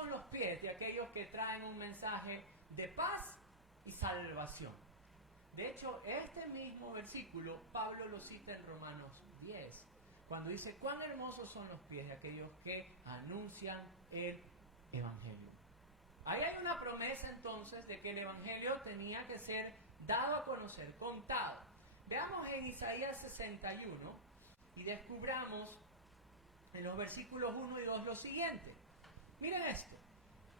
son los pies de aquellos que traen un mensaje de paz y salvación. De hecho, este mismo versículo Pablo lo cita en Romanos 10, cuando dice: cuán hermosos son los pies de aquellos que anuncian el Evangelio. Ahí hay una promesa entonces de que el Evangelio tenía que ser dado a conocer, contado. Veamos en Isaías 61 y descubramos en los versículos 1 y 2 lo siguiente. Miren esto: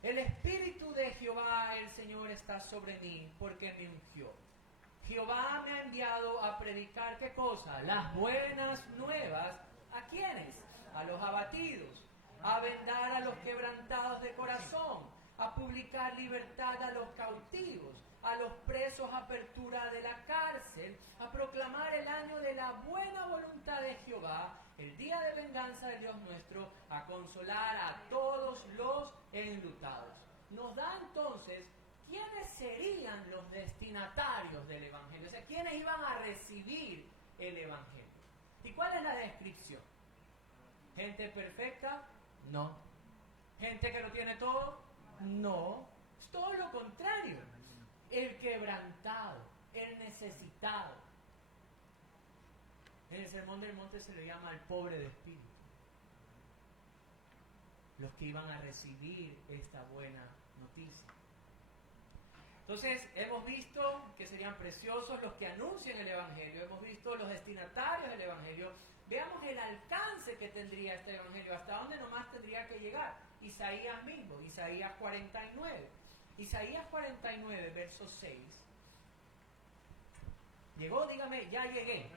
el Espíritu de Jehová el Señor está sobre mí, porque me ungió. Jehová me ha enviado a predicar, ¿qué cosa? Las buenas nuevas. ¿A quiénes? A los abatidos, a vendar a los quebrantados de corazón, a publicar libertad a los cautivos, a los presos apertura de la cárcel, a proclamar el año de la buena voluntad de Jehová, el día de venganza de Dios nuestro, a consolar a todos los enlutados. Nos da entonces quiénes serían los destinatarios del Evangelio, o sea, quiénes iban a recibir el Evangelio. ¿Y cuál es la descripción? ¿Gente perfecta? No. ¿Gente que lo tiene todo? No. Es todo lo contrario. El quebrantado, el necesitado. En el Sermón del Monte se le llama el pobre de espíritu. Los que iban a recibir esta buena noticia. Entonces, hemos visto que serían preciosos los que anuncian el Evangelio, hemos visto los destinatarios del Evangelio. Veamos el alcance que tendría este Evangelio, hasta dónde nomás tendría que llegar. Isaías mismo, Isaías 49. Isaías 49, verso 6. ¿Llegó? Dígame, ya llegué.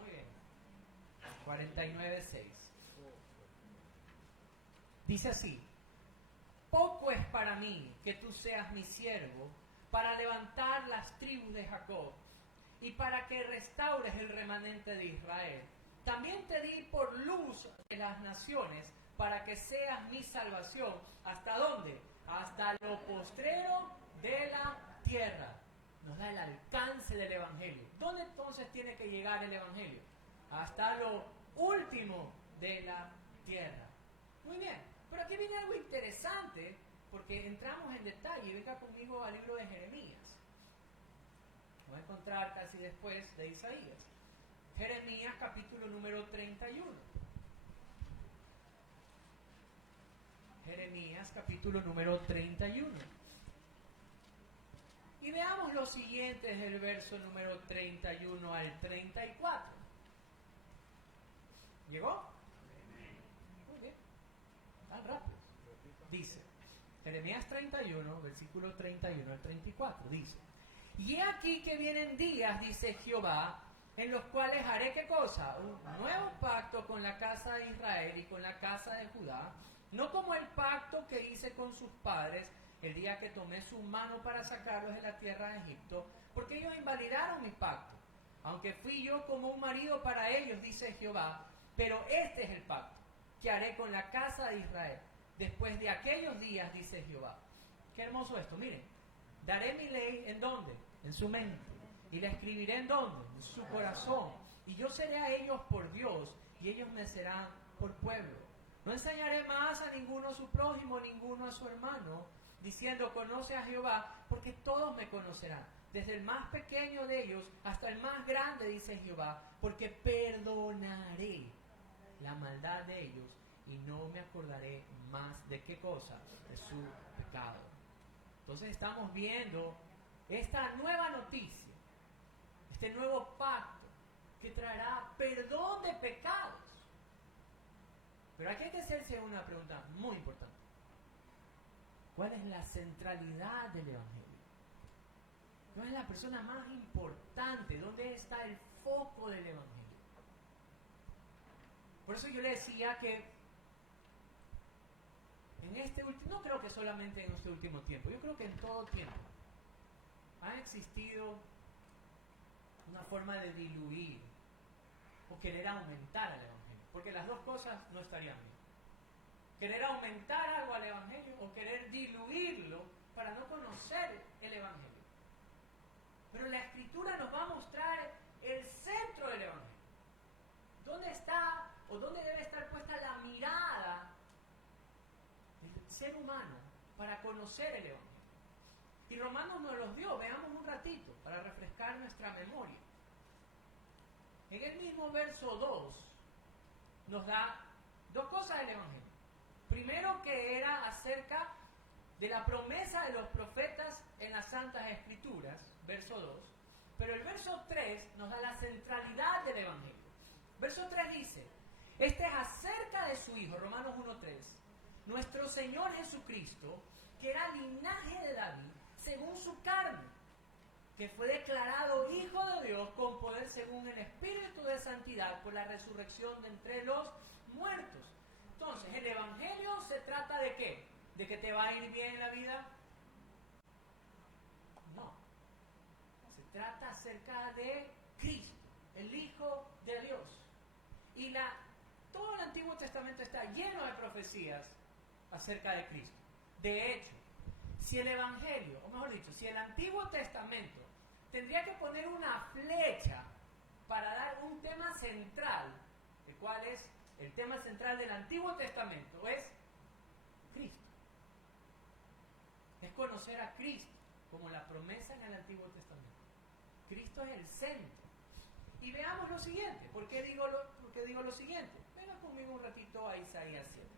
Muy bien. 49, 6. Dice así: poco es para mí que tú seas mi siervo, para levantar las tribus de Jacob, y para que restaures el remanente de Israel. También te di por luz de las naciones, para que seas mi salvación. ¿Hasta dónde? Hasta lo postrero de la tierra. Nos da el alcance del Evangelio. ¿Dónde entonces tiene que llegar el Evangelio? Hasta lo último de la tierra. Muy bien. Pero aquí viene algo interesante, porque entramos en detalle. Venga conmigo al libro de Jeremías. Voy a encontrar casi después de Isaías. Jeremías capítulo número 31. Jeremías capítulo número 31. Y veamos lo siguiente desde el verso número 31 al 34. ¿Llegó? Muy bien. Tan rápido. Dice, Jeremías 31, versículo 31 al 34, dice: y he aquí que vienen días, dice Jehová, en los cuales haré, ¿qué cosa? Un nuevo pacto con la casa de Israel y con la casa de Judá, no como el pacto que hice con sus padres el día que tomé su mano para sacarlos de la tierra de Egipto, porque ellos invalidaron mi pacto, aunque fui yo como un marido para ellos, dice Jehová. Pero este es el pacto que haré con la casa de Israel después de aquellos días, dice Jehová. Qué hermoso esto, miren. Daré mi ley, ¿en dónde? En su mente. Y la escribiré, ¿en dónde? En su corazón. Y yo seré a ellos por Dios, y ellos me serán por pueblo. No enseñaré más a ninguno a su prójimo, ninguno a su hermano, diciendo: conoce a Jehová, porque todos me conocerán, desde el más pequeño de ellos hasta el más grande, dice Jehová, porque perdonaré la maldad de ellos y no me acordaré más de qué cosa, de su pecado. Entonces estamos viendo esta nueva noticia, este nuevo pacto que traerá perdón de pecados. Pero aquí hay que hacerse una pregunta muy importante: ¿cuál es la centralidad del Evangelio? ¿Cuál es la persona más importante? ¿Dónde está el foco del Evangelio? Por eso yo le decía que en este último, no creo que solamente en este último tiempo, yo creo que en todo tiempo ha existido una forma de diluir o querer aumentar al Evangelio, porque las dos cosas no estarían bien. Querer aumentar algo al Evangelio o querer diluirlo para no conocer el Evangelio. Pero la Escritura nos va a mostrar el centro del Evangelio. ¿Dónde está o dónde debe estar puesta la mirada del ser humano para conocer el Evangelio. Y Romanos nos los dio, veamos un ratito, para refrescar nuestra memoria. En el mismo verso 2 nos da dos cosas del Evangelio. Primero, que era acerca de la promesa de los profetas en las Santas Escrituras, verso 2. Pero el verso 3 nos da la centralidad del Evangelio. Verso 3 dice, este es acerca de su Hijo, Romanos 1:3, nuestro Señor Jesucristo, que era linaje de David, según su carne, que fue declarado Hijo de Dios con poder según el Espíritu de Santidad por la resurrección de entre los muertos. Entonces, ¿el Evangelio se trata de qué? ¿De que te va a ir bien en la vida? No. Se trata acerca de Cristo, el Hijo de Dios. Y todo el Antiguo Testamento está lleno de profecías acerca de Cristo. De hecho, si el Evangelio, o mejor dicho, si el Antiguo Testamento tendría que poner una flecha para dar un tema central, el cual es el tema central del Antiguo Testamento, es Cristo. Es conocer a Cristo como la promesa en el Antiguo Testamento. Cristo es el centro. Y veamos lo siguiente. ¿Por qué digo lo siguiente? Venga conmigo un ratito a Isaías 7.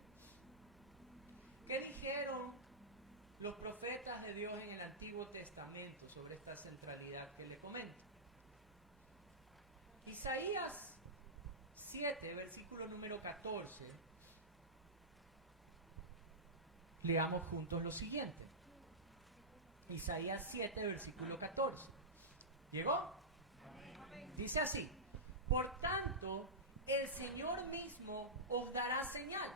¿Qué dijeron los profetas de Dios en el Antiguo Testamento sobre esta centralidad que le comento? Isaías 7, versículo número 14. Leamos juntos lo siguiente. Isaías 7, versículo 14. ¿Llegó? Dice así: por tanto, el Señor mismo os dará señal.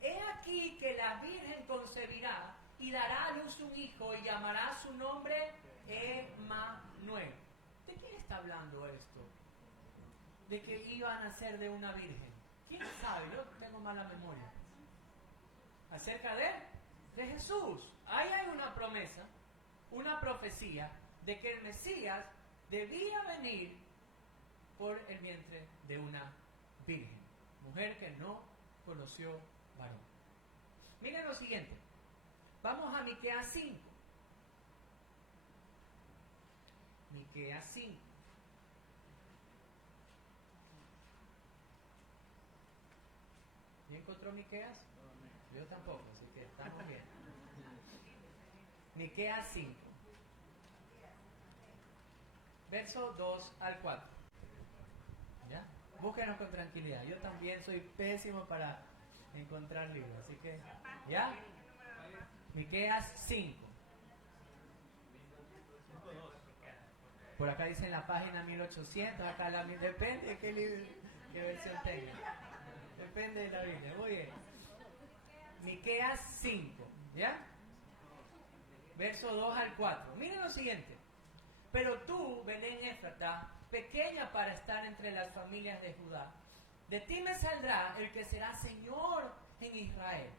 He aquí que la Virgen concebirá y dará a luz un hijo y llamará su nombre Emmanuel. ¿De quién está hablando esto? De que iban a ser de una virgen. ¿Quién sabe? Yo tengo mala memoria. Acerca de Jesús. Ahí hay una promesa, una profecía de que el Mesías debía venir por el vientre de una virgen, mujer que no conoció varón. Miren lo siguiente. Vamos a Miqueas 5. Miqueas 5. ¿Ya encontró Miqueas? Yo tampoco, así que estamos bien. Miqueas 5. Verso 2 al 4. ¿Ya? Búsquenos con tranquilidad. Yo también soy pésimo para encontrar libros, así que... ¿Ya? Miqueas 5. Por acá dice en la página 1800, acá depende de qué versión tenga. Depende de la Biblia. Muy bien. Miqueas 5. ¿Ya? Verso 2 al 4. Miren lo siguiente. Pero tú, Belén Éfrata, pequeña para estar entre las familias de Judá, de ti me saldrá el que será Señor en Israel.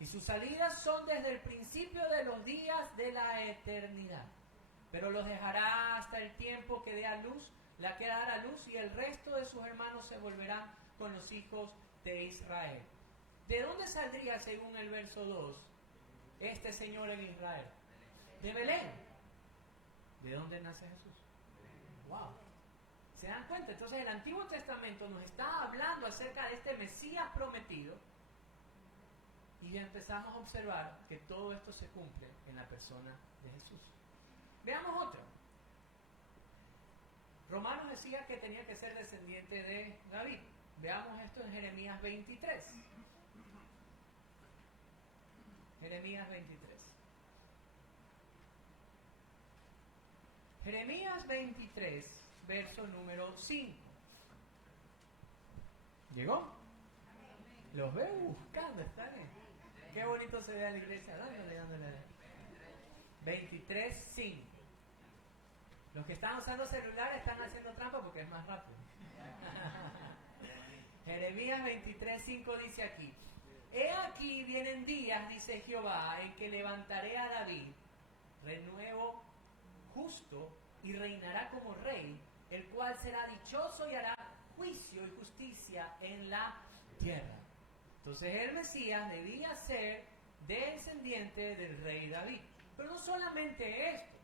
Y sus salidas son desde el principio de los días de la eternidad. Pero los dejará hasta el tiempo que dé a luz, la que dará luz, y el resto de sus hermanos se volverán con los hijos de Israel. ¿De dónde saldría, según el verso 2, este Señor en Israel? De Belén. ¿De dónde nace Jesús? ¡Wow! ¿Se dan cuenta? Entonces el Antiguo Testamento nos está hablando acerca de este Mesías prometido, y ya empezamos a observar que todo esto se cumple en la persona de Jesús. Veamos otro. Romanos decía que tenía que ser descendiente de David. Veamos esto en Jeremías 23. Jeremías 23. Jeremías 23, verso número 5. ¿Llegó? Los veo buscando, ¿están? Qué bonito se ve a la iglesia, dándole. 23, 5. Los que están usando celular están haciendo trampa porque es más rápido. Jeremías 23, 5 dice aquí: he aquí vienen días, dice Jehová, en que levantaré a David, renuevo justo, y reinará como rey, el cual será dichoso y hará juicio y justicia en la tierra. Entonces el Mesías debía ser descendiente del rey David. Pero no solamente esto,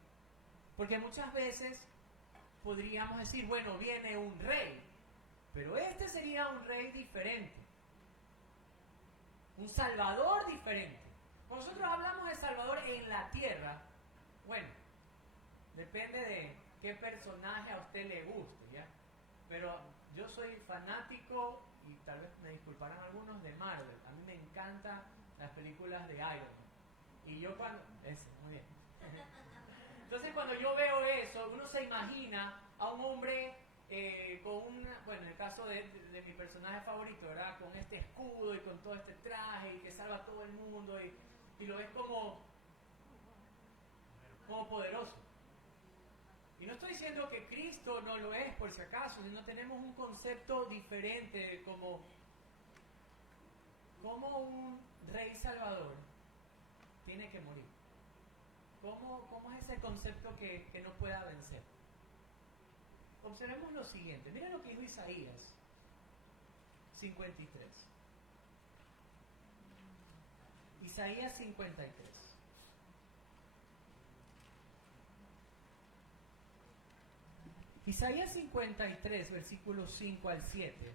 porque muchas veces podríamos decir, bueno, viene un rey, pero este sería un rey diferente, un salvador diferente. Cuando nosotros hablamos de salvador en la tierra, bueno, depende de qué personaje a usted le guste, ¿ya? Pero yo soy fanático, y tal vez me disculparán algunos, de Marvel. A mí me encantan las películas de Iron Man. Y yo cuando... muy bien. Entonces cuando yo veo eso, uno se imagina a un hombre con una... Bueno, en el caso de mi personaje favorito, ¿verdad? Con este escudo y con todo este traje y que salva a todo el mundo y lo ves como poderoso. Y no estoy diciendo que Cristo no lo es, por si acaso, sino tenemos un concepto diferente de como un rey salvador tiene que morir. ¿Cómo es ese concepto que no pueda vencer? Observemos lo siguiente. Miren lo que dijo Isaías 53. Isaías 53. Isaías 53, versículos 5 al 7.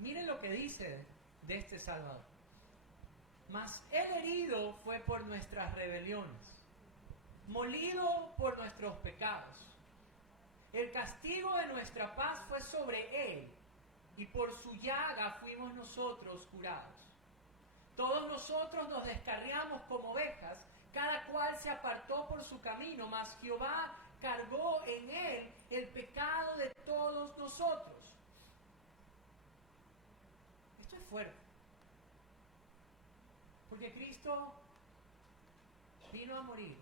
Miren lo que dice de este Salvador. Mas el herido fue por nuestras rebeliones, molido por nuestros pecados. El castigo de nuestra paz fue sobre él, y por su llaga fuimos nosotros curados. Todos nosotros nos descarriamos como ovejas, cada cual se apartó por su camino, mas Jehová cargó en él el pecado de todos nosotros. Esto es fuerte. Porque Cristo vino a morir,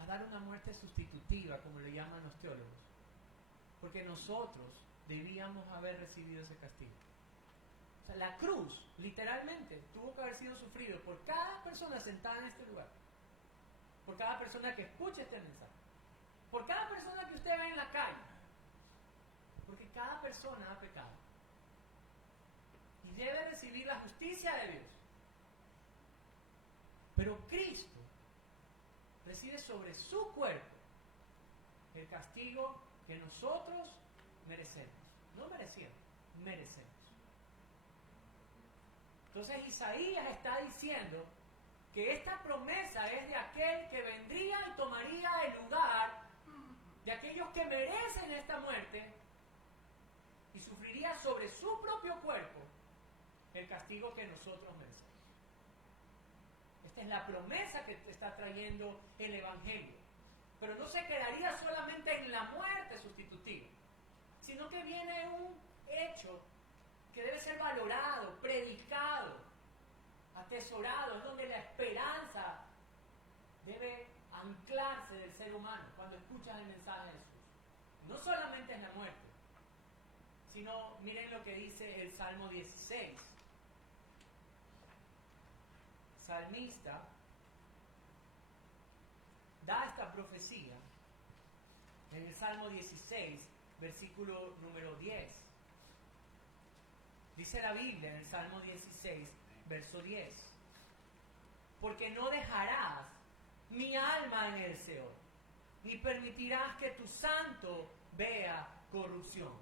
a dar una muerte sustitutiva, como le llaman los teólogos, porque nosotros debíamos haber recibido ese castigo. O sea, la cruz, literalmente, tuvo que haber sido sufrido por cada persona sentada en este lugar, por cada persona que escuche este mensaje, por cada persona que usted ve en la calle, porque cada persona ha pecado y debe recibir la justicia de Dios. Pero Cristo recibe sobre su cuerpo el castigo que nosotros merecemos. No merecemos, merecemos. Entonces Isaías está diciendo que esta promesa es de aquel que vendría y tomaría el lugar de aquellos que merecen esta muerte y sufriría sobre su propio cuerpo el castigo que nosotros merecemos. Esta es la promesa que te está trayendo el Evangelio. Pero no se quedaría solamente en la muerte sustitutiva, sino que viene un hecho que debe ser valorado, predicado, atesorado, es donde la esperanza debe anclarse del ser humano cuando escuchas el mensaje de Jesús. No solamente es la muerte, sino miren lo que dice el Salmo 16. Salmista da esta profecía en el Salmo 16, versículo número 10. Dice la Biblia en el Salmo 16, verso 10: porque no dejarás mi alma en el Seol, ni permitirás que tu santo vea corrupción.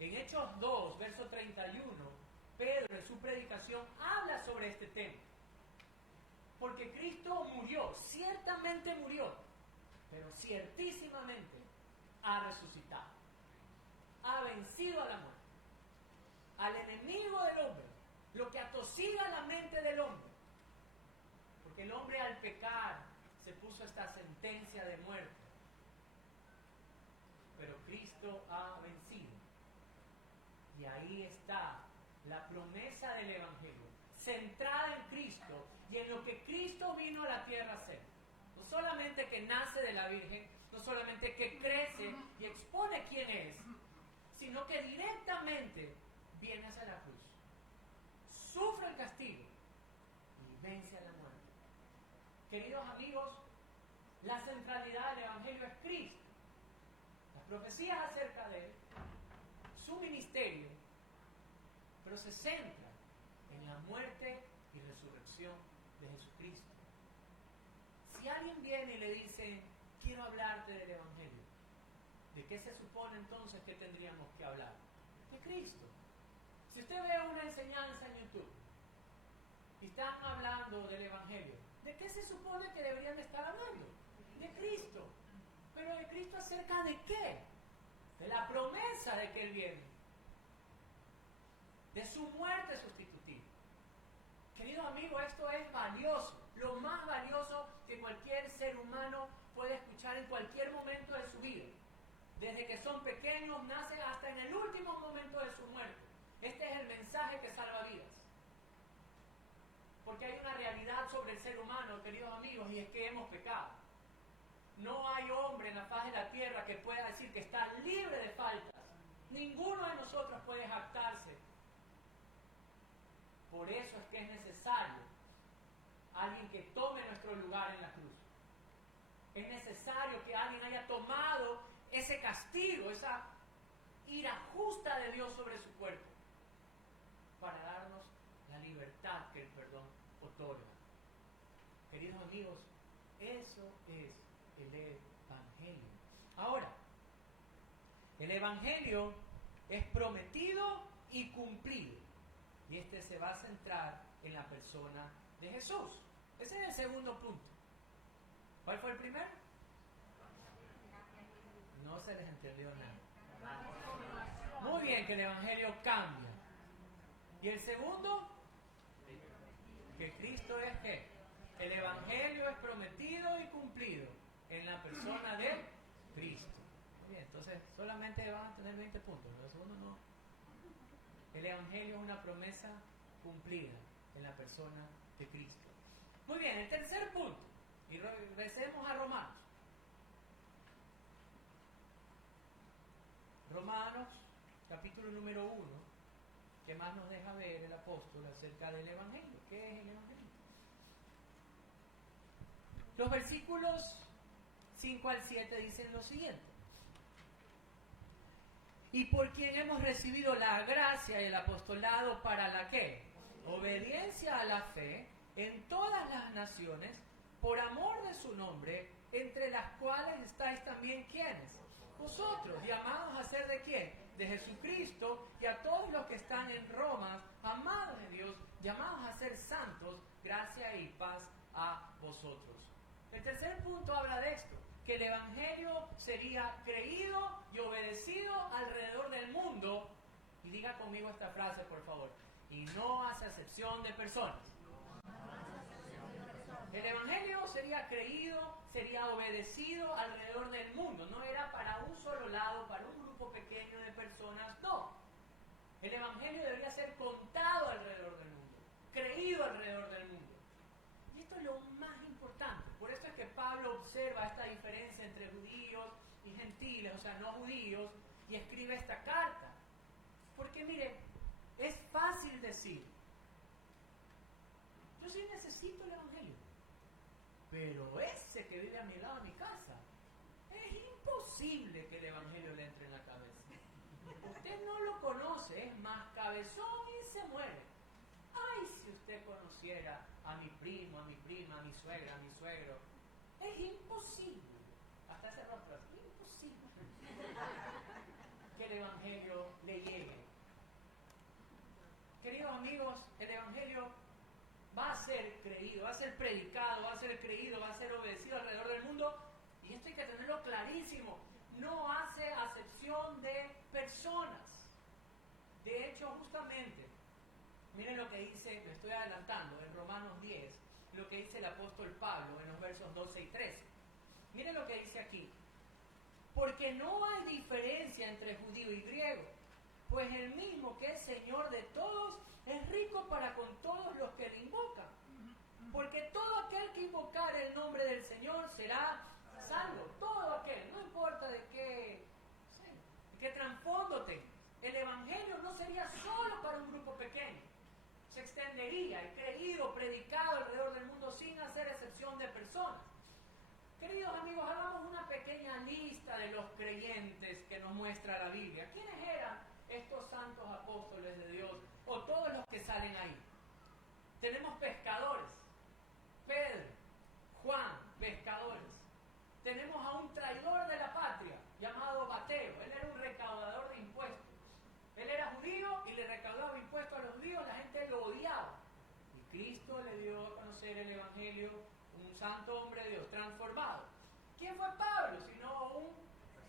En Hechos 2, verso 31, Pedro en su predicación habla sobre este tema. Porque Cristo murió, ciertamente murió, pero ciertísimamente ha resucitado. Ha vencido a la muerte, al enemigo del hombre, lo que atosiga la mente del hombre. Porque el hombre al pecar se puso esta sentencia de muerte. Pero Cristo ha vencido. Y ahí está la promesa del Evangelio, centrada en Cristo y en lo que Cristo vino a la tierra a hacer. No solamente que nace de la Virgen, no solamente que crece y expone quién es, sino que directamente viene hacia la cruz, sufre el castigo y vence a la muerte. Queridos amigos, la centralidad del Evangelio es Cristo. Las profecías acerca de él, su ministerio, pero se centra en la muerte y resurrección de Jesucristo. Si alguien viene y le dice, quiero hablarte del Evangelio, ¿de qué se supone entonces que tendríamos que hablar? De Cristo. Si usted ve una enseñanza en YouTube y están hablando del Evangelio, ¿de qué se supone que deberían estar hablando? De Cristo. ¿Pero de Cristo acerca de qué? De la promesa de que Él viene. De su muerte sustitutiva. Queridos amigos, esto es valioso. Lo más valioso que cualquier ser humano puede escuchar en cualquier momento de su vida. Desde que son pequeños, nacen hasta en el último momento de su muerte. Este es el mensaje que salva vidas. Porque hay una realidad sobre el ser humano, queridos amigos, y es que hemos pecado. No hay hombre en la faz de la tierra que pueda decir que está libre de faltas. Ninguno de nosotros puede jactarse. Por eso es que es necesario alguien que tome nuestro lugar en la cruz. Es necesario que alguien haya tomado ese castigo, esa ira justa de Dios sobre su cuerpo, para darnos la libertad que el perdón otorga. Queridos amigos, eso es el Evangelio. Ahora, el Evangelio es prometido y cumplido. Y este se va a centrar en la persona de Jesús. Ese es el segundo punto. ¿Cuál fue el primero? No se les entendió nada. Muy bien, que el Evangelio cambia. ¿Y el segundo? Que Cristo es ¿qué? El Evangelio es prometido y cumplido en la persona de Cristo. Muy bien, entonces solamente van a tener 20 puntos, pero el segundo no. El Evangelio es una promesa cumplida en la persona de Cristo. Muy bien, el tercer punto. Y regresemos a Romanos. Romanos, capítulo número 1. ¿Qué más nos deja ver el apóstol acerca del Evangelio? ¿Qué es el Evangelio? Los versículos 5 al 7 dicen lo siguiente. Y por quien hemos recibido la gracia y el apostolado para la ¿qué? Obediencia a la fe en todas las naciones, por amor de su nombre, entre las cuales estáis también ¿quiénes? Vosotros, llamados a ser ¿de quién? De Jesucristo, y a todos los que están en Roma, amados de Dios, llamados a ser santos, gracia y paz a vosotros. El tercer punto habla de esto, que el Evangelio sería creído y obedecido alrededor del mundo. Y diga conmigo esta frase, por favor. Y no hace acepción de personas. El Evangelio sería creído, sería obedecido alrededor del mundo. No era para un solo lado, para un grupo pequeño de personas. No. El Evangelio debería ser contado alrededor del mundo, creído alrededor del mundo. Y esto es lo más importante. Por eso es que Pablo observa esta diferencia entre judíos y gentiles, o sea, no judíos, y escribe esta carta. Porque mire, es fácil decir, yo sí necesito el Evangelio, pero ese que vive a mi lado, en mi casa, es imposible que el Evangelio le entre en la cabeza. Usted no lo conoce, es más cabezón y se muere. Ay, si usted conociera a mi primo, a mi prima, a mi suegra, a mi suegro. Es imposible. Hasta ese rostro es imposible que el Evangelio le llegue. Queridos amigos, el Evangelio va a ser creído, va a ser predicado, va a ser creído, va a ser obedecido alrededor del mundo. Y esto hay que tenerlo clarísimo. No hace acepción de personas. De hecho, justamente, miren lo que dice, me estoy adelantando, en Romanos 10, lo que dice el apóstol Pablo en los versos 12 y 13. Miren lo que dice aquí. Porque no hay diferencia entre judío y griego, pues el mismo que es Señor de todos es rico para con todos los que le invocan. Porque todo aquel que invocare el nombre del Señor será salvo. Todo aquel, no importa de qué trasfondo tenga. El Evangelio no sería solo para un grupo pequeño. Se extendería y creído, predicado alrededor del mundo sin hacer excepción de personas. Queridos amigos, hagamos una pequeña lista de los creyentes que nos muestra la Biblia. ¿Quiénes eran estos santos apóstoles de Dios o como todos los que salen ahí. Tenemos pescadores, Pedro, Juan, pescadores. Tenemos a un traidor de la patria llamado Mateo. Él era un recaudador de impuestos. Él era judío y le recaudaba impuestos a los judíos, la gente lo odiaba. Y Cristo le dio a conocer el Evangelio, un santo hombre de Dios transformado. ¿Quién fue Pablo? Sino un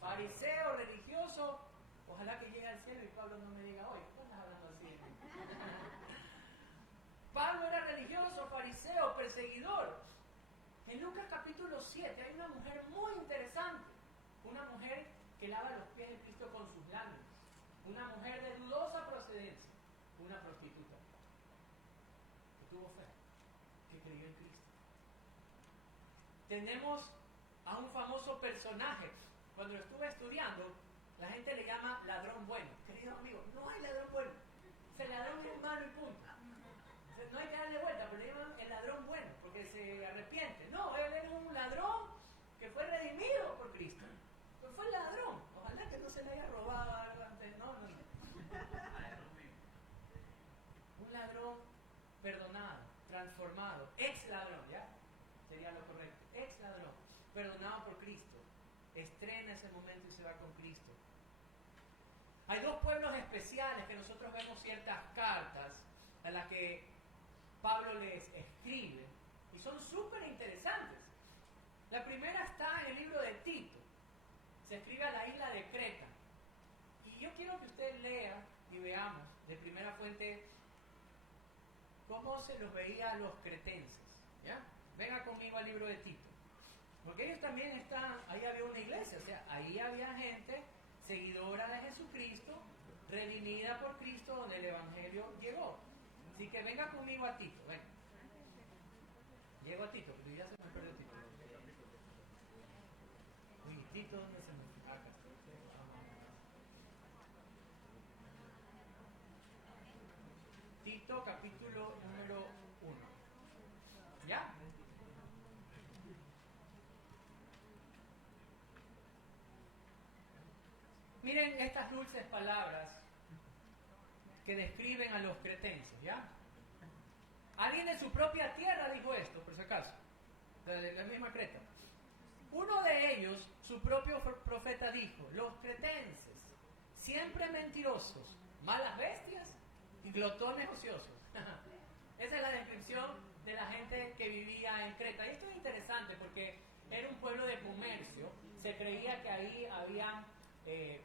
fariseo religioso. Ojalá que llegue al cielo y Pablo no me diga, oye, ¿qué estás hablando así? Pablo era religioso, fariseo, perseguidor. En Lucas capítulo 7 hay una mujer muy interesante. Una mujer que lava los pies de Cristo con sus lágrimas. Una mujer de dudosa procedencia. Una prostituta. Que tuvo fe. Que creyó en Cristo. Tenemos a un famoso personaje. Cuando lo estuve estudiando, la gente le llama ladrón bueno. Querido amigo, no hay ladrón bueno. El ladrón es malo y punto. No hay que darle vuelta, pero le llaman el ladrón bueno, porque se arrepiente. No, él era un ladrón que fue redimido por Cristo. Pero fue ladrón. Ojalá que no se le haya robado algo antes. No. Un ladrón perdonado, transformado, ex ladrón, ¿ya? Sería lo correcto. Ex ladrón, perdonado por Cristo. Estrena ese momento y se va con Cristo. Hay dos pueblos especiales que nosotros vemos ciertas cartas a las que Pablo les escribe y son súper interesantes. La primera está en el libro de Tito. Se escribe a la isla de Creta. Y yo quiero que usted lea y veamos de primera fuente cómo se los veía a los cretenses. ¿Ya? Venga conmigo al libro de Tito. Porque ellos también están, ahí había una iglesia, o sea, ahí había gente seguidora de Jesucristo, redimida por Cristo, donde el Evangelio llegó. Así que venga conmigo a Tito, ven. Llego a Tito, pero ya se me perdió Tito. Uy, Tito, ¿dónde se me fue? Acá. Tito, capítulo número 1. ¿Ya? Miren estas dulces palabras que describen a los cretenses, ¿ya? Alguien de su propia tierra dijo esto, por si acaso, de la misma Creta. Uno de ellos, su propio profeta, dijo: los cretenses, siempre mentirosos, malas bestias y glotones ociosos. Esa es la descripción de la gente que vivía en Creta. Y esto es interesante porque era un pueblo de comercio, se creía que ahí habían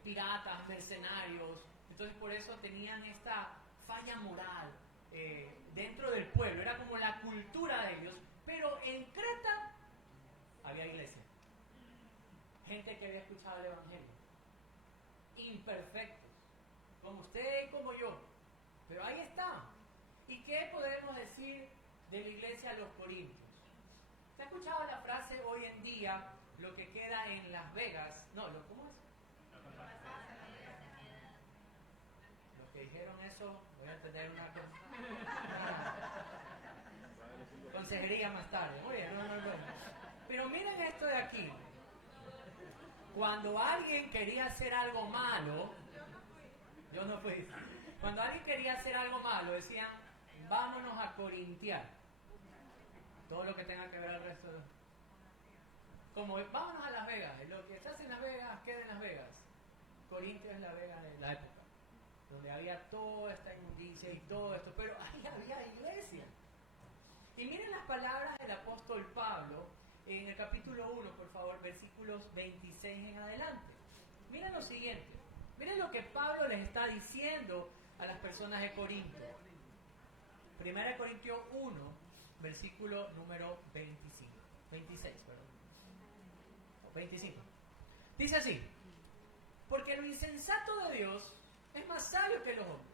piratas, mercenarios, entonces por eso tenían esta falla moral dentro del pueblo, era como la cultura de ellos, pero en Creta había iglesia, gente que había escuchado el Evangelio, imperfectos, como usted y como yo, pero ahí está. ¿Y qué podemos decir de la iglesia de los Corintios? ¿Se ha escuchado la frase hoy en día, lo que queda en Las Vegas? No, ¿cómo es? Los que dijeron eso, voy a tener una consejería más tarde. Muy bien, no. Pero miren esto de aquí. Cuando alguien quería hacer algo malo, yo no fui. Cuando alguien quería hacer algo malo, decían: vámonos a corintiar. Todo lo que tenga que ver al resto. Como vámonos a Las Vegas. Lo que se hace en Las Vegas, queda en Las Vegas. Corintio es la Vega de la época, donde había toda esta inmundicia y todo esto, pero ahí había iglesia. Y miren las palabras del apóstol Pablo en el capítulo 1, por favor, versículos 26 en adelante. Miren lo siguiente, miren lo que Pablo les está diciendo a las personas de Corinto. 1 Corintios 1, versículo número 26, perdón. 25. Dice así: porque lo insensato de Dios es más sabio que los hombres,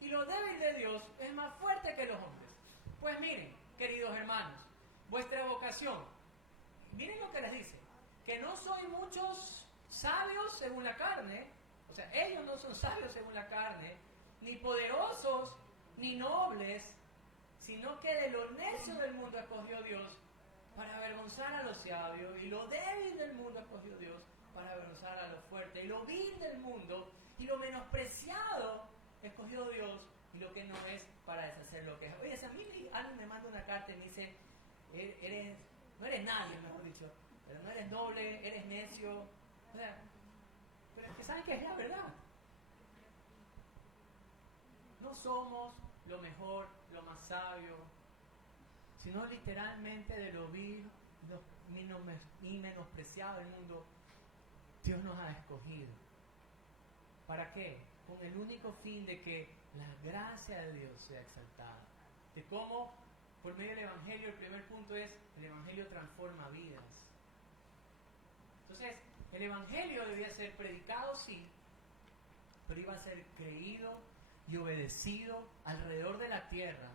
y lo débil de Dios es más fuerte que los hombres. Pues miren, queridos hermanos, vuestra vocación, miren lo que les dice, que no soy muchos sabios según la carne, o sea, ellos no son sabios según la carne, ni poderosos, ni nobles, sino que de lo necio del mundo escogió Dios para avergonzar a los sabios, y lo débil del mundo escogió Dios para avergonzar a lo fuerte, y lo vil del mundo y lo menospreciado escogió Dios y lo que no es para deshacer lo que es. Oye, si a mí alguien me manda una carta y me dice, no eres nadie, mejor dicho, pero no eres noble, eres necio, o sea, pero es que saben que es la verdad. No somos lo mejor, lo más sabio, sino literalmente de lo vil y menospreciado del mundo. Dios nos ha escogido. ¿Para qué? Con el único fin de que la gracia de Dios sea exaltada. De cómo, por medio del Evangelio, el primer punto es, el Evangelio transforma vidas. Entonces, el Evangelio debía ser predicado, sí, pero iba a ser creído y obedecido alrededor de la tierra,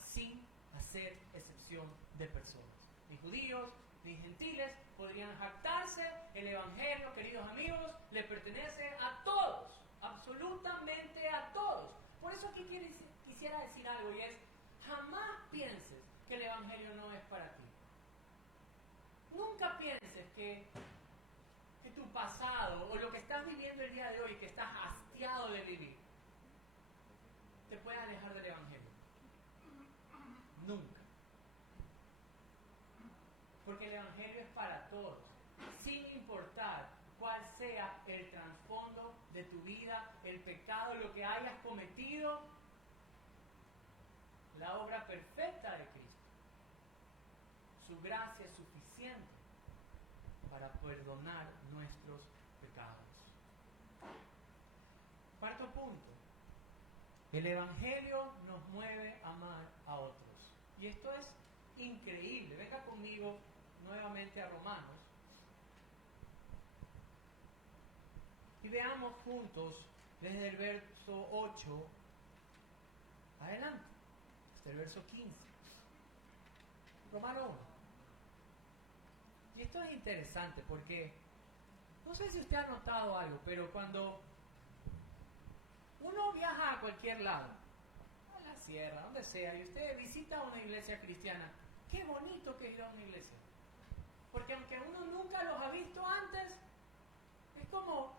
sin hacer excepción de personas. Ni judíos, ni gentiles podrían jactarse. El Evangelio, queridos amigos, le pertenece a todos, absolutamente a todos. Por eso aquí quisiera decir algo, y es, jamás pienses que el Evangelio no es para ti. Nunca pienses que tu pasado o lo que estás viviendo el día de hoy, que estás hastiado de vivir, te puede alejar del Evangelio. Nunca. Porque el Evangelio es para todos, sin importar cuál sea el trasfondo de tu vida, el pecado, lo que hayas cometido. La obra perfecta de Cristo, su gracia es suficiente para perdonar nuestros pecados. Cuarto punto, el Evangelio nos mueve a amar a otros. Y esto es increíble. Venga conmigo nuevamente a Romanos y veamos juntos desde el verso 8 adelante, hasta el verso 15. Romano 1. Y esto es interesante porque no sé si usted ha notado algo, pero cuando uno viaja a cualquier lado, a la sierra, donde sea, y usted visita una iglesia cristiana, qué bonito que es ir a una iglesia. Porque aunque uno nunca los ha visto antes, es como,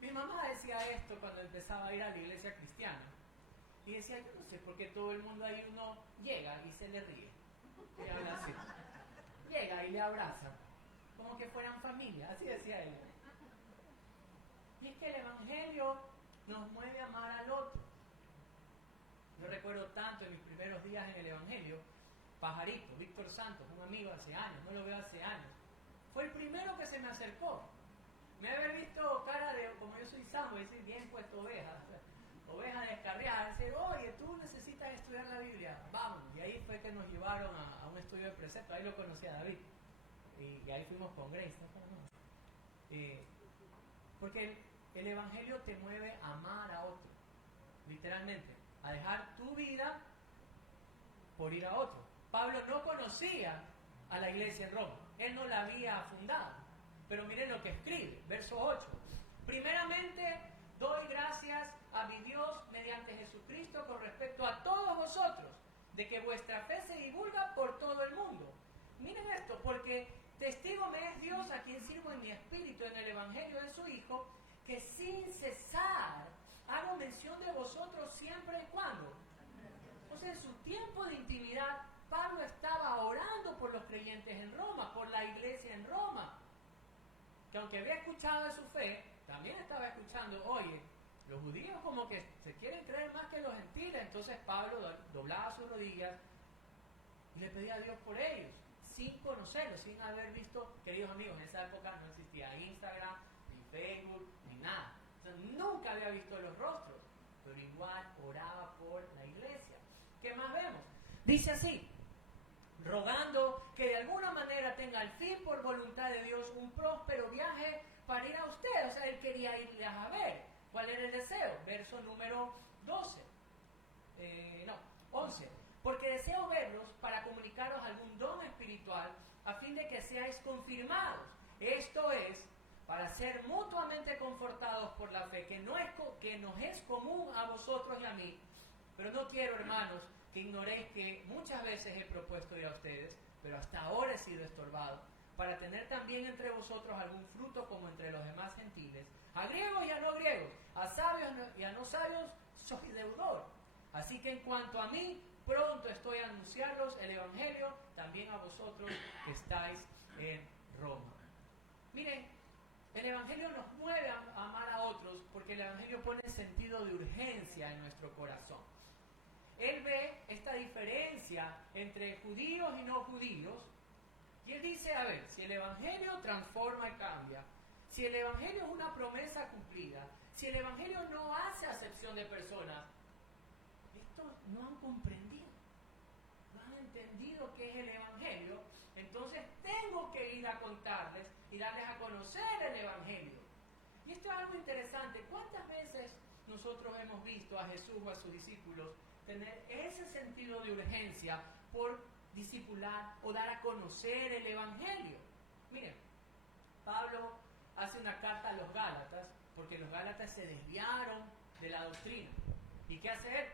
mi mamá decía esto cuando empezaba a ir a la iglesia cristiana. Y decía, yo no sé por qué todo el mundo ahí uno llega y se le ríe. Y habla así. Llega y le abraza, como que fueran familia, así decía ella. Y es que el Evangelio nos mueve a amar al otro. Yo recuerdo tanto en mis primeros días en el Evangelio, Pajarito, Víctor Santos, un amigo hace años, no lo veo hace años, fue el primero que se me acercó. Me había visto cara de, como yo soy Samu, decir, bien puesto oveja descarriada, decir, oye, tú necesitas estudiar la Biblia, vamos. Y ahí fue que nos llevaron a un estudio de precepto, ahí lo conocí a David. Y ahí fuimos con Grace, ¿no? Porque el Evangelio te mueve a amar a otro, literalmente, a dejar tu vida por ir a otro. Pablo no conocía a la iglesia en Roma, él no la había fundado. Pero miren lo que escribe, verso 8. Primeramente, doy gracias a mi Dios mediante Jesucristo con respecto a todos vosotros, de que vuestra fe se divulga por todo el mundo. Miren esto, porque testigo me es Dios a quien sirvo en mi espíritu en el Evangelio de su Hijo, que sin cesar hago mención de vosotros siempre y cuando. O sea, en su tiempo de intimidad, Pablo estaba orando por los creyentes en Roma, por la iglesia en Roma. Que aunque había escuchado de su fe, también estaba escuchando, oye, los judíos como que se quieren creer más que los gentiles. Entonces Pablo doblaba sus rodillas y le pedía a Dios por ellos, sin conocerlos, sin haber visto, queridos amigos, en esa época no existía Instagram, ni Facebook, ni nada. Entonces, nunca había visto los rostros, pero igual oraba por la iglesia. ¿Qué más vemos? Dice así, rogando que de alguna manera tenga al fin por voluntad de Dios un próspero viaje para ir a usted. O sea, él quería irles a ver. ¿Cuál era el deseo? Verso número 11. Porque deseo verlos para comunicaros algún don espiritual a fin de que seáis confirmados. Esto es, para ser mutuamente confortados por la fe, que nos es común a vosotros y a mí. Pero no quiero, hermanos, que ignoréis que muchas veces he propuesto ya a ustedes, pero hasta ahora he sido estorbado, para tener también entre vosotros algún fruto como entre los demás gentiles, a griegos y a no griegos, a sabios y a no sabios, soy deudor. Así que en cuanto a mí, pronto estoy a anunciarlos el Evangelio, también a vosotros que estáis en Roma. Miren, el Evangelio nos mueve a amar a otros porque el Evangelio pone sentido de urgencia en nuestro corazón. Él ve esta diferencia entre judíos y no judíos y él dice, a ver, si el Evangelio transforma y cambia, si el Evangelio es una promesa cumplida, si el Evangelio no hace acepción de personas, estos no han comprendido, no han entendido qué es el Evangelio, entonces tengo que ir a contarles y darles a conocer el Evangelio. Y esto es algo interesante. ¿Cuántas veces nosotros hemos visto a Jesús o a sus discípulos tener ese sentido de urgencia por discipular o dar a conocer el Evangelio? Miren, Pablo hace una carta a los Gálatas porque los Gálatas se desviaron de la doctrina. ¿Y qué hace él?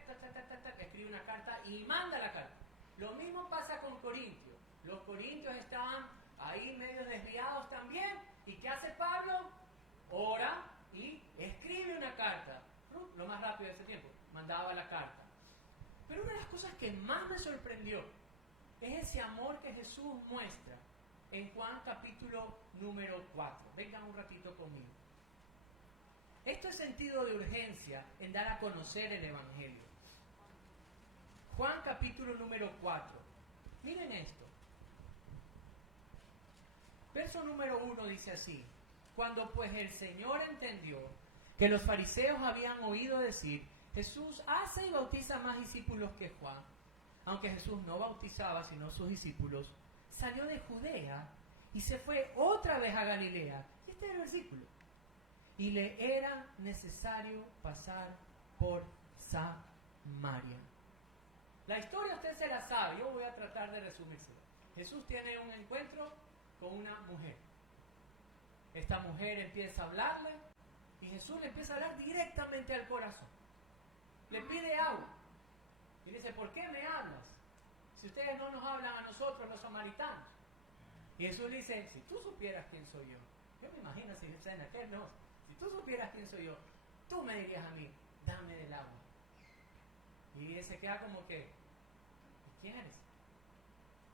Escribe una carta y manda la carta. Lo mismo pasa con Corintios. Los corintios estaban ahí medio desviados también. ¿Y qué hace Pablo? Ora y escribe una carta. Lo más rápido de ese tiempo, mandaba la carta. Pero una de las cosas que más me sorprendió es ese amor que Jesús muestra en Juan capítulo número 4. Vengan un ratito conmigo. Esto es sentido de urgencia en dar a conocer el Evangelio. Juan capítulo número 4. Miren esto. Verso número 1 dice así: cuando pues el Señor entendió que los fariseos habían oído decir, Jesús hace y bautiza más discípulos que Juan, aunque Jesús no bautizaba sino sus discípulos, salió de Judea y se fue otra vez a Galilea. Y este es el versículo. Y le era necesario pasar por Samaria. La historia usted se la sabe, yo voy a tratar de resumírsela. Jesús tiene un encuentro con una mujer. Esta mujer empieza a hablarle y Jesús le empieza a hablar directamente al corazón. Le pide agua y dice, ¿por qué me hablas? Si ustedes no nos hablan a nosotros los samaritanos. Y Jesús le dice, si tú supieras quién soy yo. Yo me imagino si en aquel no. Si tú supieras quién soy yo, tú me dirías a mí, dame del agua. Y él se queda como que, ¿quién eres?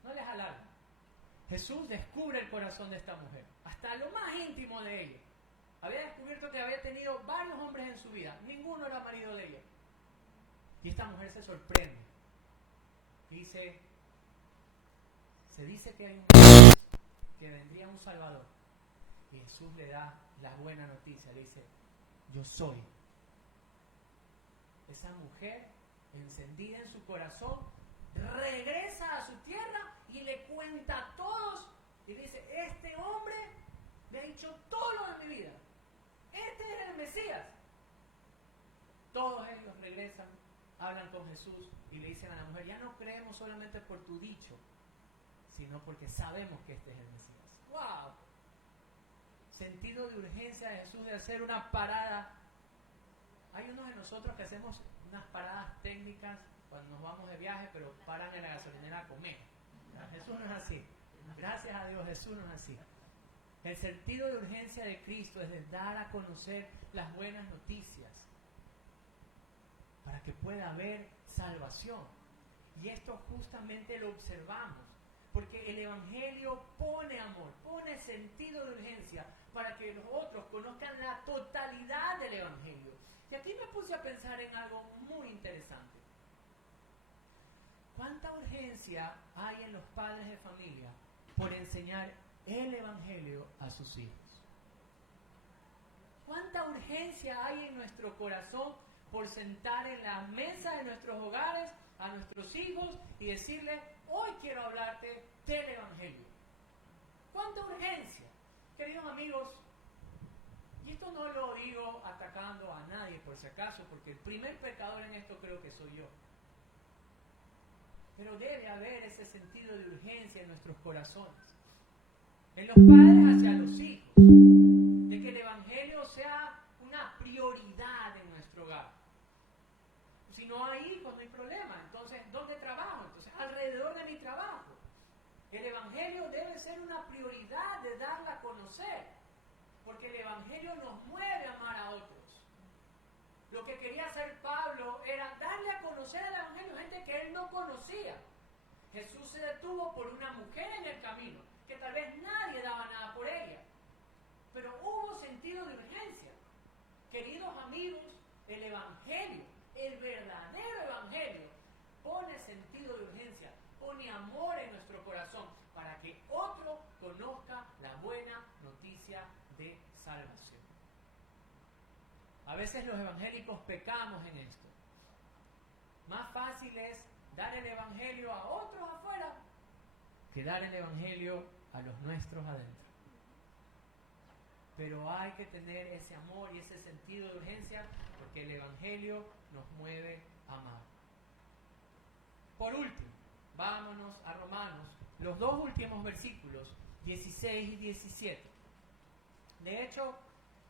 No les alarma. Jesús descubre el corazón de esta mujer, hasta lo más íntimo de ella. Había descubierto que había tenido varios hombres en su vida, ninguno era marido de ella. Y esta mujer se sorprende. Y dice, se dice que hay un Mesías, que vendría un Salvador. Y Jesús le da la buena noticia, le dice, yo soy. Esa mujer, encendida en su corazón, regresa a su tierra y le cuenta a todos y dice, este hombre me ha dicho todo lo de mi vida, este es el Mesías. Todos ellos regresan, hablan con Jesús y le dicen a la mujer, ya no creemos solamente por tu dicho, sino porque sabemos que este es el Mesías. ¡Wow! Sentido de urgencia de Jesús de hacer una parada. Hay unos de nosotros que hacemos unas paradas técnicas cuando nos vamos de viaje, pero paran en la gasolinera a comer. Jesús no es así. Gracias a Dios, Jesús no es así. El sentido de urgencia de Cristo es de dar a conocer las buenas noticias para que pueda haber salvación. Y esto justamente lo observamos, porque el Evangelio pone amor, pone sentido de urgencia para que los otros conozcan la totalidad del Evangelio. Y aquí me puse a pensar en algo muy interesante. ¿Cuánta urgencia hay en los padres de familia por enseñar el Evangelio a sus hijos? ¿Cuánta urgencia hay en nuestro corazón por sentar en la mesa de nuestros hogares a nuestros hijos y decirles, hoy quiero hablarte del Evangelio? ¿Cuánta urgencia? Queridos amigos, y esto no lo digo atacando a nadie por si acaso, porque el primer pecador en esto creo que soy yo. Pero debe haber ese sentido de urgencia en nuestros corazones, en los padres hacia los hijos, de que el Evangelio sea una prioridad en nuestro hogar. Si no hay hijos, no hay problema. Entonces, ¿dónde trabajo? Entonces, alrededor de mi trabajo. El Evangelio debe ser una prioridad de darla a conocer, porque el Evangelio nos mueve a amar a otros. Lo que quería hacer Pablo conocer el Evangelio, gente que él no conocía. Jesús se detuvo por una mujer en el camino, que tal vez nadie daba nada por ella. Pero hubo sentido de urgencia. Queridos amigos, el Evangelio, el verdadero Evangelio, pone sentido de urgencia, pone amor en nuestro corazón para que otro conozca la buena noticia de salvación. A veces los evangélicos pecamos en esto. Más fácil es dar el evangelio a otros afuera que dar el evangelio a los nuestros adentro. Pero hay que tener ese amor y ese sentido de urgencia porque el evangelio nos mueve a amar. Por último, vámonos a Romanos, los dos últimos versículos, 16 y 17. De hecho,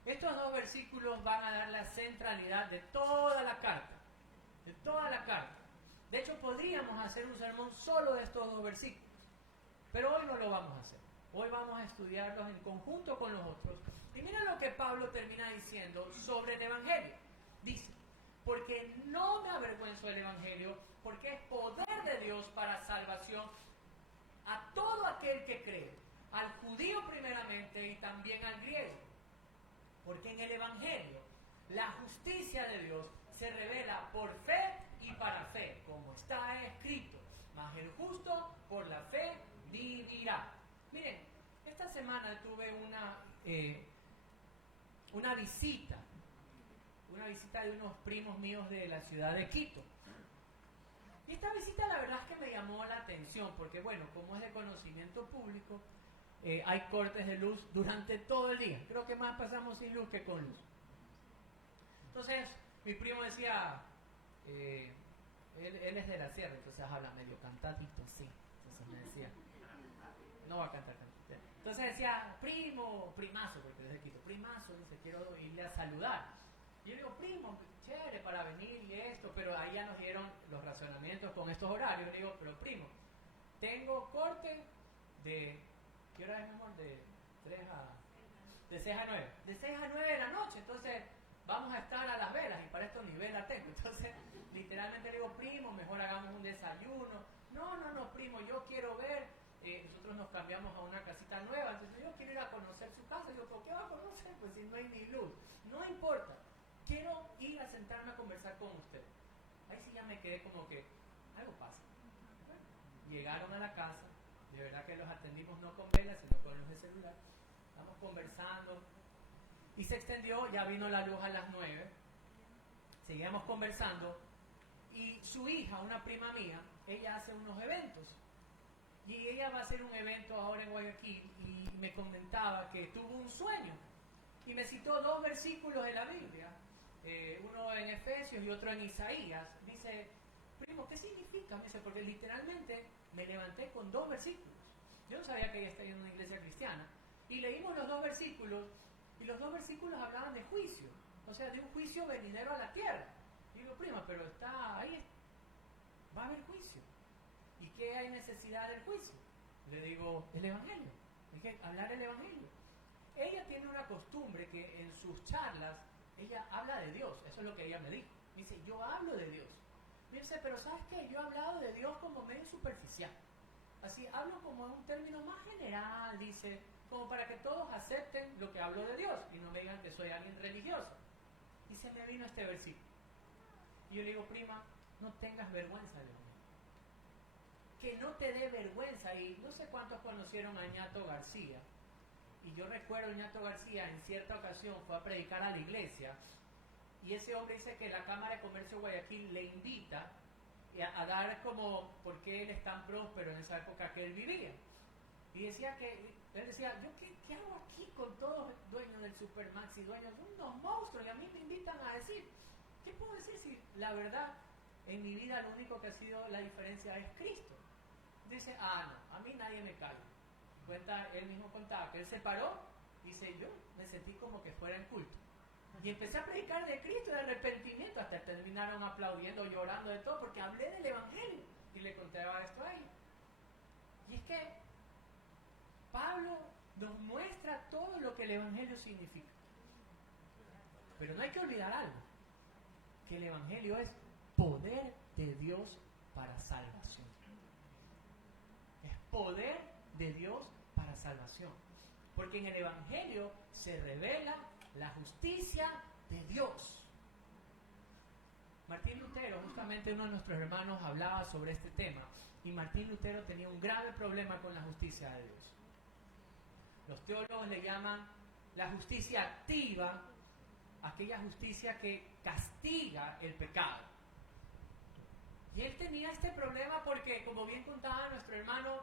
estos dos versículos van a dar la centralidad de toda la carta. De toda la carta. De hecho, podríamos hacer un sermón solo de estos dos versículos. Pero hoy no lo vamos a hacer. Hoy vamos a estudiarlos en conjunto con los otros. Y mira lo que Pablo termina diciendo sobre el Evangelio. Dice, porque no me avergüenzo del Evangelio, porque es poder de Dios para salvación a todo aquel que cree, al judío primeramente y también al griego. Porque en el Evangelio la justicia de Dios se revela por fe y para fe, como está escrito, mas el justo por la fe vivirá. Miren, esta semana tuve una visita de unos primos míos de la ciudad de Quito. Y esta visita la verdad es que me llamó la atención, porque bueno, como es de conocimiento público, hay cortes de luz durante todo el día. Creo que más pasamos sin luz que con luz. Entonces, mi primo decía, él es de la sierra, entonces habla medio cantadito, sí. Entonces me decía, no va a cantar. Entonces decía, primazo, porque es de Quito, primazo, dice, quiero irle a saludar. Y yo le digo, primo, chévere para venir y esto, pero ahí ya nos dieron los razonamientos con estos horarios. Le digo, pero primo, tengo corte de, ¿qué hora es, mi amor? De 6 a 9. De 6 a 9 de la noche, entonces vamos a estar a las velas y para esto ni vela tengo. Entonces, literalmente le digo, primo, mejor hagamos un desayuno. No, primo, yo quiero ver. Nosotros nos cambiamos a una casita nueva, entonces yo quiero ir a conocer su casa. Digo, ¿por qué va a conocer? Pues si no hay ni luz. No importa, quiero ir a sentarme a conversar con usted. Ahí sí ya me quedé como que algo pasa. Bueno, llegaron a la casa, de verdad que los atendimos no con velas, sino con luz de celular. Estamos conversando y se extendió, ya vino la luz a las 9. Seguíamos conversando y su hija, una prima mía, ella hace unos eventos. Y ella va a hacer un evento ahora en Guayaquil y me comentaba que tuvo un sueño. Y me citó dos versículos de la Biblia, uno en Efesios y otro en Isaías. Dice, primo, ¿qué significa? Me dice, porque literalmente me levanté con dos versículos. Yo no sabía que ella estaba en una iglesia cristiana. Y leímos los dos versículos, y los dos versículos hablaban de juicio. O sea, de un juicio venidero a la tierra. Y digo, prima, pero está ahí, va a haber juicio. ¿Y qué hay necesidad del juicio? Le digo, el Evangelio. Hay que hablar el Evangelio. Ella tiene una costumbre que en sus charlas, ella habla de Dios. Eso es lo que ella me dijo. Me dice, yo hablo de Dios. Me dice, pero ¿sabes qué? Yo he hablado de Dios como medio superficial. Así, hablo como en un término más general, dice, como para que todos acepten lo que hablo de Dios y no me digan que soy alguien religioso. Y se me vino este versículo. Y yo le digo, prima, no tengas vergüenza de Dios. Que no te dé vergüenza. Y no sé cuántos conocieron a Ñato García. Y yo recuerdo a Ñato García en cierta ocasión fue a predicar a la iglesia. Y ese hombre dice que la Cámara de Comercio de Guayaquil le invita a dar como por qué él es tan próspero en esa época que él vivía. Y decía que, él decía, ¿yo qué hago aquí con todos los dueños del Supermax y dueños? Son unos monstruos y a mí me invitan a decir, ¿qué puedo decir si la verdad en mi vida lo único que ha sido la diferencia es Cristo? Dice, no, a mí nadie me cae. Él mismo contaba que él se paró y dice, yo me sentí como que fuera en culto. Y empecé a predicar de Cristo, de arrepentimiento, hasta terminaron aplaudiendo, llorando de todo, porque hablé del Evangelio. Y le contaba esto a ella. Y es que Pablo nos muestra todo lo que el Evangelio significa. Pero no hay que olvidar algo, que el Evangelio es poder de Dios para salvación. Es poder de Dios para salvación. Porque en el Evangelio se revela la justicia de Dios. Martín Lutero, justamente uno de nuestros hermanos, hablaba sobre este tema, y Martín Lutero tenía un grave problema con la justicia de Dios. Los teólogos le llaman la justicia activa, aquella justicia que castiga el pecado. Y él tenía este problema porque, como bien contaba nuestro hermano,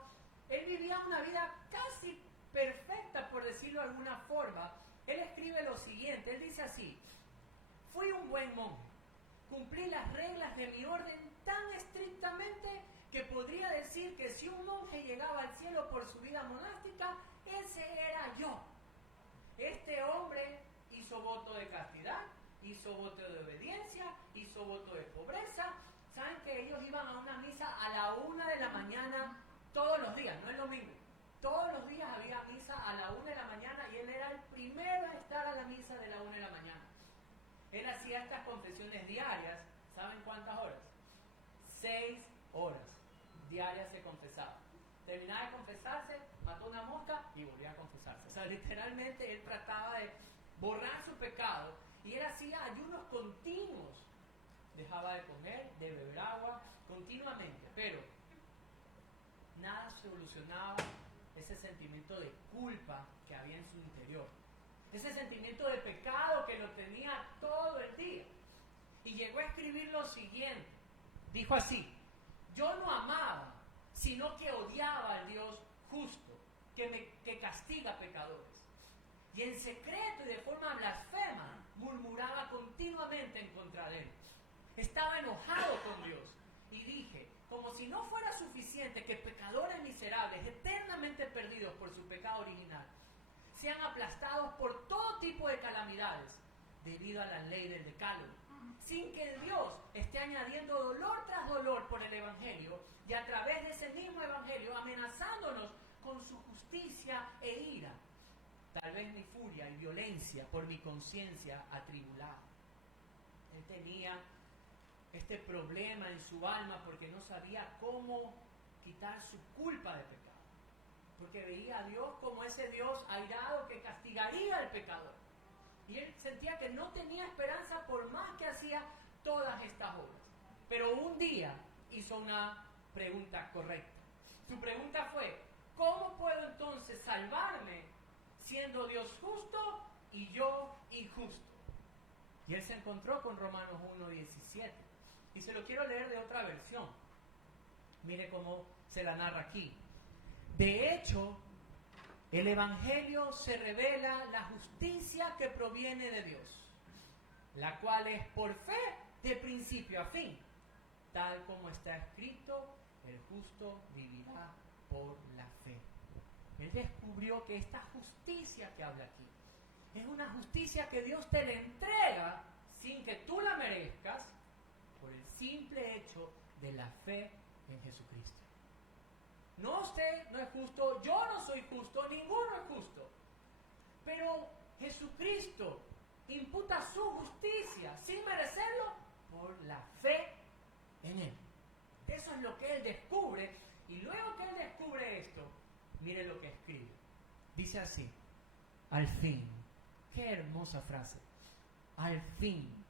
él vivía una vida casi perfecta, por decirlo de alguna forma. Él escribe lo siguiente, él dice así: fui un buen monje, cumplí las reglas de mi orden tan estrictamente que podría decir que si un monje llegaba al cielo por su vida monástica, ese era yo. Este hombre hizo voto de castidad, hizo voto de obediencia, hizo voto de pobreza. ¿Saben que ellos iban a una misa a la 1 de la mañana todos los días, no el domingo? Todos los días había misa a la 1 de la mañana y él era el primero en estar a la misa de la 1 de la mañana. Él hacía estas confesiones diarias. ¿Saben cuántas horas? 6 horas diarias se confesaba. Terminaba de confesarse, mató una mosca y volvía a confesarse. O sea, literalmente él trataba de borrar su pecado y él hacía ayunos continuos. Dejaba de comer, de beber agua continuamente, pero nada solucionaba ese sentimiento de culpa que había en su interior. Ese sentimiento de pecado que lo tenía todo el día. Y llegó a escribir lo siguiente. Dijo así: yo no amaba, sino que odiaba al Dios justo, que castiga pecadores. Y en secreto y de forma blasfema murmuraba continuamente en contra de él. Estaba enojado con Dios. Y dije, como si no fuera suficiente que pecadores miserables, eternamente perdidos por su pecado original, sean aplastados por todo tipo de calamidades debido a la ley del decálogo, sin que Dios esté añadiendo dolor tras dolor por el Evangelio y a través de ese mismo Evangelio amenazándonos con su justicia e ira. Tal vez mi furia y violencia por mi conciencia atribulada. Él tenía este problema en su alma porque no sabía cómo quitar su culpa de pecado. Porque veía a Dios como ese Dios airado que castigaría al pecador. Y él sentía que no tenía esperanza por más que hacía todas estas obras. Pero un día hizo una pregunta correcta. Su pregunta fue: ¿cómo puedo entonces salvarme siendo Dios justo y yo injusto? Y él se encontró con Romanos 1:17. Y se lo quiero leer de otra versión. Mire cómo se la narra aquí. De hecho, el Evangelio se revela la justicia que proviene de Dios, la cual es por fe de principio a fin, tal como está escrito: el justo vivirá por la fe. Él descubrió que esta justicia que habla aquí es una justicia que Dios te la entrega sin que tú la merezcas, por el simple hecho de la fe en Jesucristo. No, usted no es justo, yo no soy justo, ninguno es justo. Pero Jesucristo imputa su justicia sin merecerlo por la fe en Él. Eso es lo que Él descubre. Y luego que Él descubre esto, mire lo que escribe. Dice así: al fin. Qué hermosa frase. Al fin,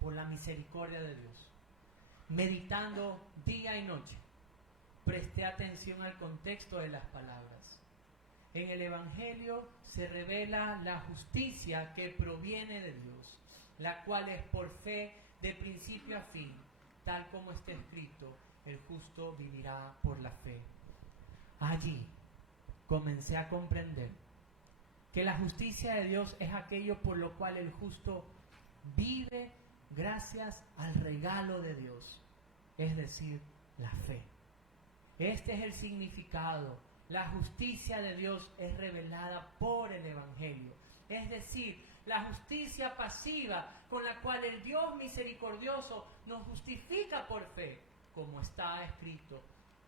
por la misericordia de Dios, meditando día y noche, presté atención al contexto de las palabras. En el Evangelio se revela la justicia que proviene de Dios, la cual es por fe de principio a fin, tal como está escrito: el justo vivirá por la fe. Allí comencé a comprender que la justicia de Dios es aquello por lo cual el justo vive gracias al regalo de Dios, es decir, la fe. Este es el significado. La justicia de Dios es revelada por el Evangelio. Es decir, la justicia pasiva con la cual el Dios misericordioso nos justifica por fe, como está escrito: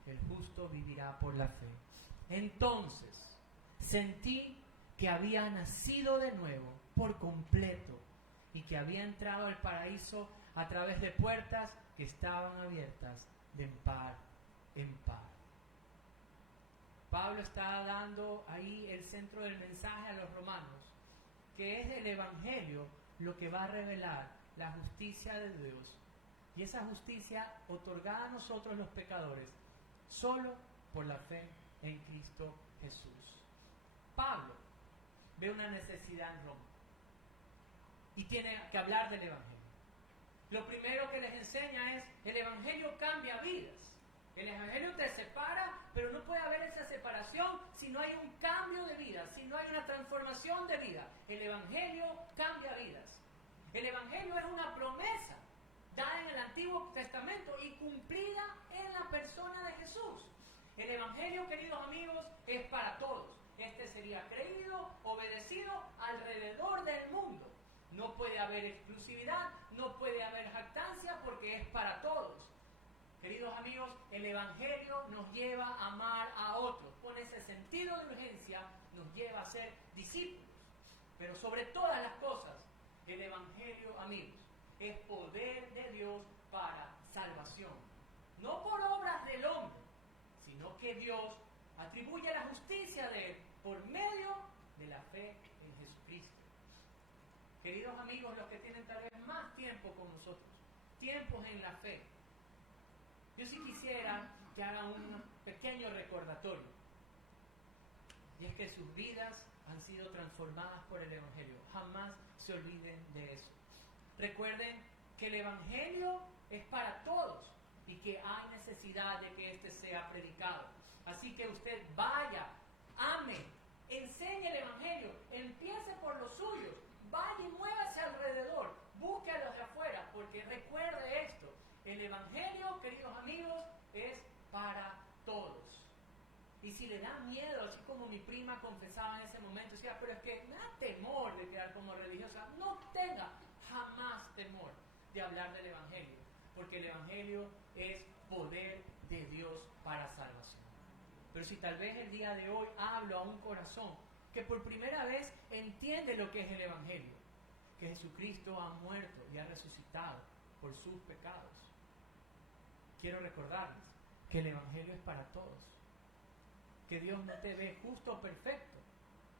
el justo vivirá por la fe. Entonces, sentí que había nacido de nuevo por completo y que había entrado al paraíso a través de puertas que estaban abiertas de par en par. Pablo está dando ahí el centro del mensaje a los romanos, que es el Evangelio lo que va a revelar la justicia de Dios, y esa justicia otorgada a nosotros los pecadores solo por la fe en Cristo Jesús. Pablo ve una necesidad en Roma y tiene que hablar del Evangelio. Lo primero que les enseña es: el Evangelio cambia vidas. El Evangelio te separa, pero no puede haber esa separación si no hay un cambio de vida, si no hay una transformación de vida. El Evangelio cambia vidas. El Evangelio es una promesa dada en el Antiguo Testamento y cumplida en la persona de Jesús. El Evangelio, queridos amigos, es para todos. Este sería creído, obedecido alrededor del mundo. No puede haber exclusividad, no puede haber jactancia, porque es para todos. Queridos amigos, el Evangelio nos lleva a amar a otros. Con ese sentido de urgencia nos lleva a ser discípulos. Pero sobre todas las cosas, el Evangelio, amigos, es poder de Dios para salvación. No por obras del hombre, sino que Dios atribuye la justicia de Él por medio de la fe en Jesucristo. Queridos amigos, los que tienen tal vez más tiempo con nosotros, tiempos en la fe, yo sí quisiera que hagan un pequeño recordatorio. Y es que sus vidas han sido transformadas por el Evangelio. Jamás se olviden de eso. Recuerden que el Evangelio es para todos y que hay necesidad de que éste sea predicado. Así que usted vaya, ame, enseñe el Evangelio, empiece por los suyos, vaya y muévase alrededor, busque a los de afuera, porque recuerde esto: el Evangelio, queridos amigos, es para todos. Y si le da miedo, así como mi prima confesaba en ese momento, decía: pero es que me da temor de quedar como religiosa. No tenga jamás temor de hablar del Evangelio, porque el Evangelio es poder de Dios para salvación. Pero si tal vez el día de hoy hablo a un corazón que por primera vez entiende lo que es el Evangelio, que Jesucristo ha muerto y ha resucitado por sus pecados, quiero recordarles que el Evangelio es para todos, que Dios no te ve justo o perfecto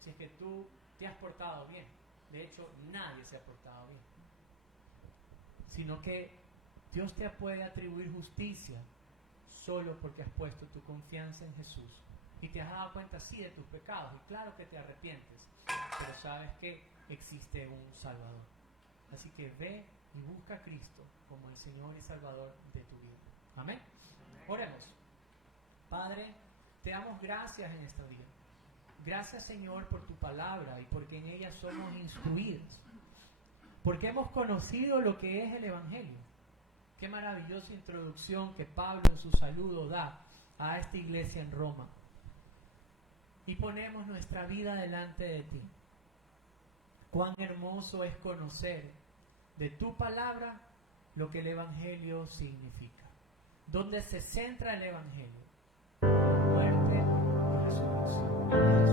si es que tú te has portado bien. De hecho, nadie se ha portado bien, sino que Dios te puede atribuir justicia solo porque has puesto tu confianza en Jesús y te has dado cuenta, sí, de tus pecados, y claro que te arrepientes, pero sabes que existe un Salvador. Así que ve y busca a Cristo como el Señor y Salvador de tu vida. Amén. Oremos. Padre, te damos gracias en esta día. Gracias, Señor, por tu palabra y porque en ella somos instruidos, porque hemos conocido lo que es el Evangelio. Qué maravillosa introducción que Pablo en su saludo da a esta iglesia en Roma. Y ponemos nuestra vida delante de ti. Cuán hermoso es conocer de tu palabra lo que el Evangelio significa. ¿Dónde se centra el Evangelio? Muerte y resurrección.